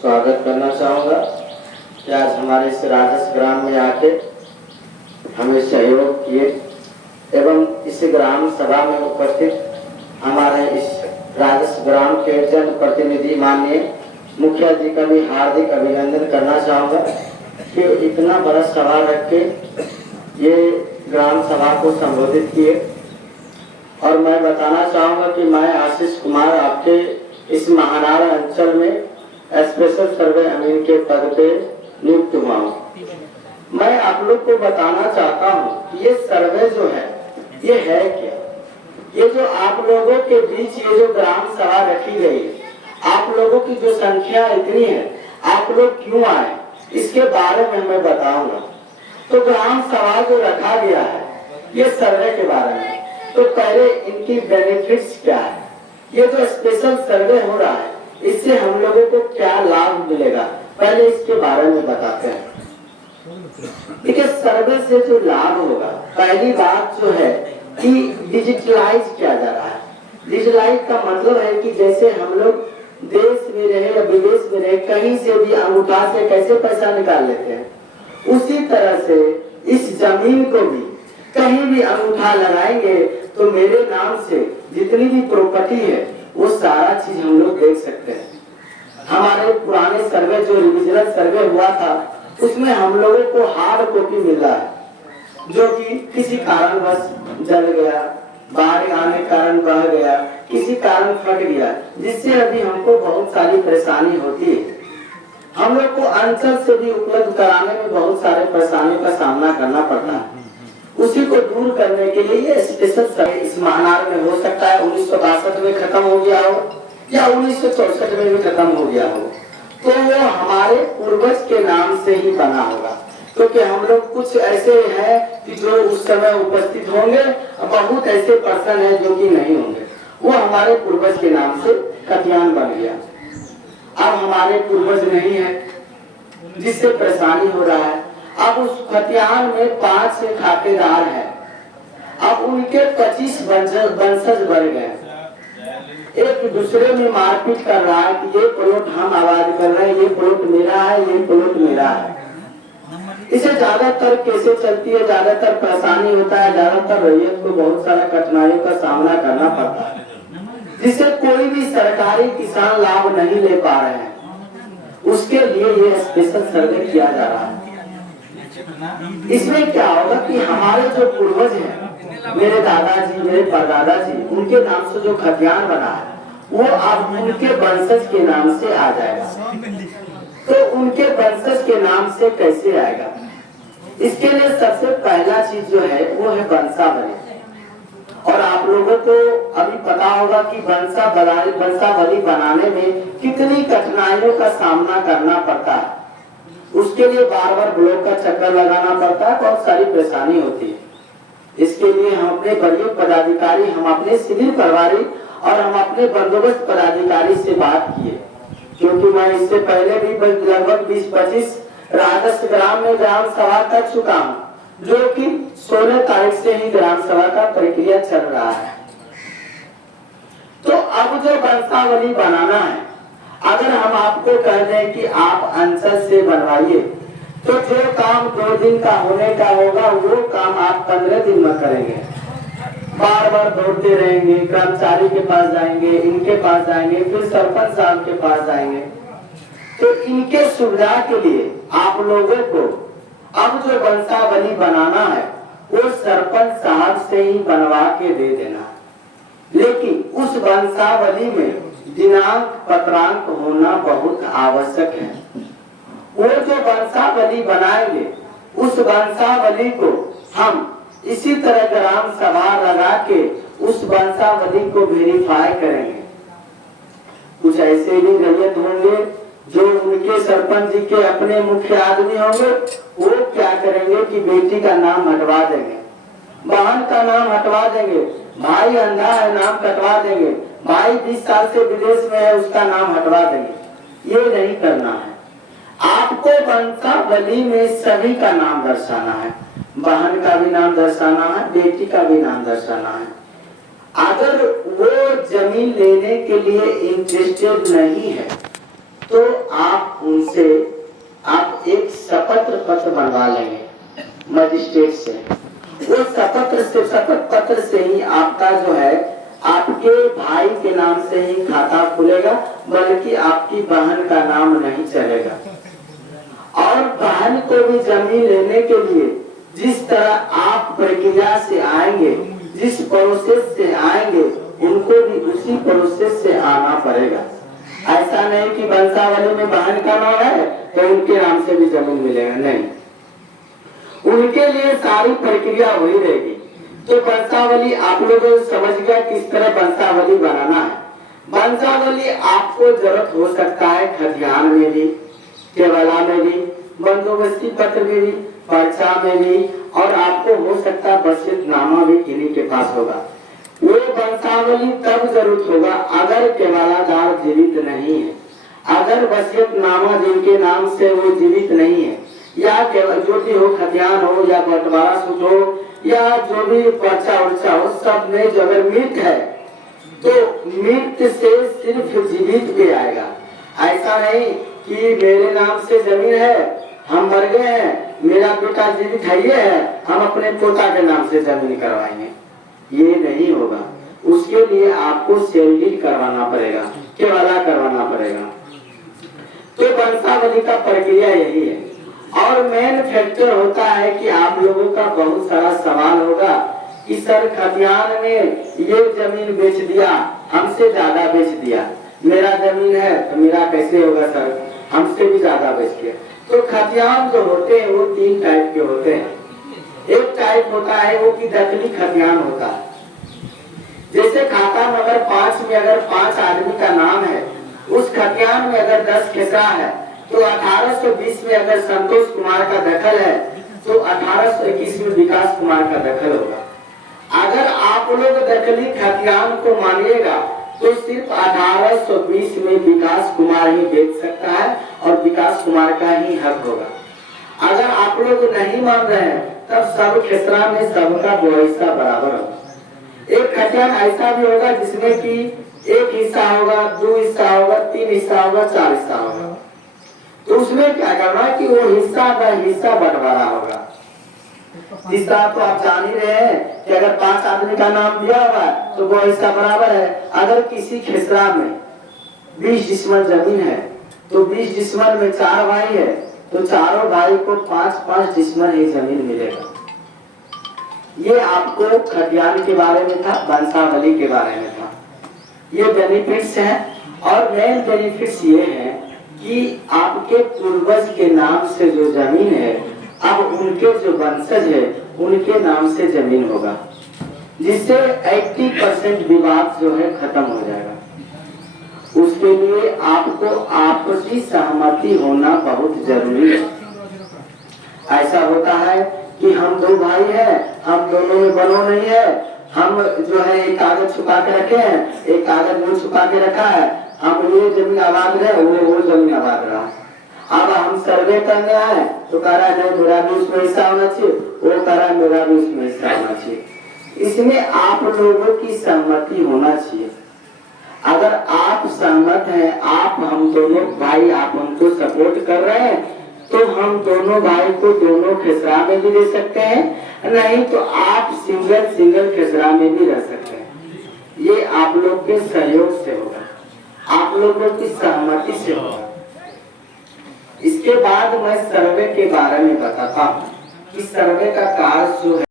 स्वागत करना चाहूँगा कि आज हमारे इस राजस ग्राम में आके हमें सहयोग किए एवं इस ग्राम सभा में उपस्थित हमारे इस राजस ग्राम के जनप्रतिनिधि माननीय मुखिया जी का भी हार्दिक अभिनंदन करना चाहूँगा कि इतना बड़ा सभा रख के ये ग्राम सभा को संबोधित किए। और मैं बताना चाहूँगा कि मैं आशीष कुमार आपके इस महानारा अंचल में स्पेशल सर्वे अमीन के पद पे नियुक्त हुआ हूँ। मैं आप लोग को बताना चाहता हूँ कि ये सर्वे जो है ये है क्या। ये जो आप लोगों के बीच ये जो ग्राम सभा रखी गई है, आप लोगों की जो संख्या इतनी है, आप लोग क्यों आए इसके बारे में मैं बताऊंगा। तो ग्राम सभा जो रखा गया है ये सर्वे के बारे में, तो पहले इनकी बेनिफिट्स क्या है, ये जो स्पेशल सर्वे हो रहा है इससे हम लोगों को क्या लाभ मिलेगा, पहले इसके बारे में बताते हैं। देखिए सर्वे से जो लाभ होगा, पहली बात जो है कि डिजिटलाइज किया जा रहा है। डिजिटलाइज का मतलब है कि जैसे हम लोग देश में रहे या विदेश में रहे, कहीं से भी अंगूठा से कैसे पैसा निकाल लेते हैं, उसी तरह से इस जमीन को भी कहीं भी अंगूठा लगाएंगे तो मेरे नाम से जितनी भी प्रॉपर्टी है वो सारा चीज हम लोग देख सकते हैं। हमारे पुराने सर्वे जो रिविजनल सर्वे हुआ था उसमें हम लोगों को हार्ड कॉपी मिल रहा है, जो कि किसी कारणवश जल गया, बाहर आने के कारण बह गया, किसी कारण फट गया, जिससे अभी हमको बहुत सारी परेशानी होती है। हम लोग को अंचल से भी उपलब्ध कराने में बहुत सारे परेशानियों का सामना करना पड़ता है। उसी को दूर करने के लिए ये स्पेशल सर्वे इस महानार में हो सकता है 1962 में खत्म हो गया हो या 1964 में भी खत्म हो गया हो, तो वो हमारे पूर्वज के नाम से ही बना होगा। क्योंकि हम लोग कुछ ऐसे हैं कि जो उस समय उपस्थित होंगे, बहुत ऐसे पर्सन है जो कि नहीं होंगे, वो हमारे पूर्वज के नाम से खतियान बन गया। अब हमारे पूर्वज नहीं है जिससे परेशानी हो रहा है। अब उस खतियान में 5 खातेदार हैं, अब उनके 25 वंशज बढ़ गए, एक दूसरे में मारपीट कर रहा है कि ये प्लॉट हम आबाद कर रहे हैं, ये प्लॉट मेरा है, ये प्लॉट मेरा है। इसे ज्यादातर कैसे चलती है, ज्यादातर परेशानी होता है, ज्यादातर रैयत को बहुत सारा कठिनाइयों का सामना करना पड़ता है, जिससे कोई भी सरकारी किसान लाभ नहीं ले पा रहे हैं। उसके लिए ये स्पेशल सर्वे किया जा रहा है। इसमें क्या होगा कि हमारे जो पूर्वज हैं, मेरे दादाजी, मेरे परदादा जी, उनके नाम से जो खतियान बना है वो अब उनके वंशज के नाम से आ जाएगा। तो उनके वंशज के नाम से कैसे आएगा, इसके लिए सबसे पहला चीज जो है वो है वंशावली। और आप लोगों को अभी पता होगा कि वंशावली बनाने में कितनी कठिनाइयों का सामना करना पड़ता है। उसके लिए बार बार ब्लॉक का चक्कर लगाना पड़ता है, बहुत सारी परेशानी होती है। इसके लिए हम अपने वरीय पदाधिकारी, हम अपने सिविल प्रभारी और हम अपने बंदोबस्त पदाधिकारी से बात किए, क्योंकि मैं इससे पहले भी लगभग 20-25 राजस ग्राम में ग्राम सभा कर चुका हूँ, जो कि 16 तारीख से ही ग्राम सभा का प्रक्रिया चल रहा है। तो अब जो वंशावली बनाना है, अगर हम आपको कह दें कि आप अंचल से बनवाइए, तो जो काम 2 दिन का होने का होगा वो काम आप 15 दिन में करेंगे। बार बार दौड़ते रहेंगे, कर्मचारी के पास जाएंगे, इनके पास जाएंगे, फिर सरपंच साहब के पास जाएंगे। तो इनके सुविधा के लिए आप लोगों को अब जो वंशावली बनाना है वो सरपंच साहब से ही बनवा के दे देना। लेकिन उस वंशावली में दिनांक पत्रांक होना बहुत आवश्यक है। वो जो वंशावली बनाएंगे उस वंशावली को हम इसी तरह ग्राम सभा लगा के उस वंशावली को वेरीफाई करेंगे। कुछ ऐसे भी रैयत होंगे जो उनके सरपंच जी के अपने मुख्य आदमी होंगे, वो क्या करेंगे कि बेटी का नाम हटवा देंगे, बहन का नाम हटवा देंगे, भाई अंधा है नाम कटवा देंगे, भाई 20 साल से विदेश में है उसका नाम हटवा देंगे। ये नहीं करना है। आपको वंशावली में सभी का नाम दर्शाना है, बहन का भी नाम दर्शाना है, बेटी का भी नाम दर्शाना है। अगर वो जमीन लेने के लिए इंटरेस्टेड नहीं है तो आप उनसे आप एक शपथ पत्र बनवा लेंगे मजिस्ट्रेट से। वो शपथ पत्र से ही आपका जो है आपके भाई के नाम से ही खाता खुलेगा, बल्कि आपकी बहन का नाम नहीं चलेगा। और बहन को भी जमीन लेने के लिए जिस तरह आप प्रक्रिया से आएंगे, जिस प्रोसेस से आएंगे, उनको भी उसी प्रोसेस से आना पड़ेगा। ऐसा नहीं कि वंशावली में बहन का नाम है तो उनके नाम से भी जमीन मिलेगा, नहीं। उनके लिए सारी प्रक्रिया वही रहेगी। तो वंशावली आप लोगों को समझ गया किस तरह वंशावली बनाना है। वंशावली आपको जरूरत हो सकता है खतियान में भी, केवला में भी, बंदोबस्ती पत्र में भी, पर्चा में भी, और आपको हो सकता है वसीयतनामा भी किन्हीं के पास होगा। वो वंशावली तब जरूरत होगा अगर केवलादार जीवित नहीं है, अगर वसीयतनामा जिनके नाम से वो जीवित नहीं है, या जो भी हो, खतियान हो या बंटवारा सूट हो या जो भी पर्चा उर्चा हो, सब में जो अगर मृत है तो मृत से सिर्फ जीवित भी आएगा। ऐसा नहीं कि मेरे नाम से जमीन है, हम मर गए हैं, मेरा बेटा जीवित है, ये है, हम अपने पोता के नाम से जमीन करवाएंगे, ये नहीं होगा। उसके लिए आपको सेल करवाना पड़ेगा, केवला करवाना पड़ेगा। तो वंशावली का प्रक्रिया यही है। और मेन फैक्टर होता है कि आप लोगों का बहुत सारा सवाल होगा कि सर खतियान ने ये जमीन बेच दिया, हमसे ज्यादा बेच दिया, मेरा जमीन है तो मेरा कैसे होगा सर, हमसे भी ज्यादा बेच दिया। तो खतियान जो होते हैं वो 3 टाइप के होते हैं। एक टाइप होता है वो कि दखली खतियान होता है। जैसे खाता नंबर 5 में अगर 5 आदमी का नाम है, उस खतियान में अगर 10 खेसरा है तो 1820 में अगर संतोष कुमार का दखल है तो 1821 में विकास कुमार का दखल होगा। अगर आप लोग दखली खतियान को मानिएगा तो सिर्फ 1820 में विकास कुमार ही बेच सकता है और विकास कुमार का ही हक होगा। अगर आप लोग नहीं मान रहे हैं तब सब खेसरा में सबका 2 हिस्सा बराबर होगा। एक खतियान ऐसा भी होगा जिसमें कि 1 हिस्सा होगा, 2 हिस्सा होगा, 3 हिस्सा होगा, 4 हिस्सा होगा। तो उसमें क्या करना है कि वो हिस्सा बंटवारा होगा। हिस्सा तो आप जान ही रहे हैं कि अगर 5 आदमी का नाम दिया हुआ है तो वो हिस्सा बराबर है। अगर किसी खेसरा में 20 डिसमल जमीन है तो 20 डिसमल में 4 भाई है तो चारों भाई को 5-5 डिसमल ही जमीन मिलेगा। ये आपको खतियान के बारे में था, वंशावली के बारे में था। ये बेनिफिट्स हैं। और मेन बेनिफिट्स ये है कि आपके पूर्वज के नाम से जो जमीन है अब उनके जो वंशज है उनके नाम से जमीन होगा, जिससे 80% विवाद जो है खत्म हो जाएगा। उसके लिए आपको आपसी सहमति होना बहुत जरूरी है। ऐसा होता है कि हम 2 भाई हैं, हम दोनों में बनो नहीं है, हम जो है एक कागज छुपा के रखे हैं, एक कागज मुंह छुपा के रखा है, हम ये जमीन आबाद रहे, वो जमीन आबाद रहा। अब हम सर्वे करने आए तो कह रहा है नहीं मेरा भी उसमें हिस्सा होना चाहिए, वो कह रहा है मेरा भी उसमें हिस्सा होना चाहिए। इसमें आप लोगों की सहमति होना चाहिए। अगर आप सहमत हैं, आप हम दोनों भाई आप हमको सपोर्ट कर रहे हैं तो हम दोनों भाई को दोनों खेसरा में भी दे सकते हैं, नहीं तो आप सिंगल खेसरा में भी रह सकते हैं। ये आप लोग के सहयोग से होगा, आप लोगों की सहमति से होगा। इसके बाद मैं सर्वे के बारे में बताता हूँ कि सर्वे का कार्य जो है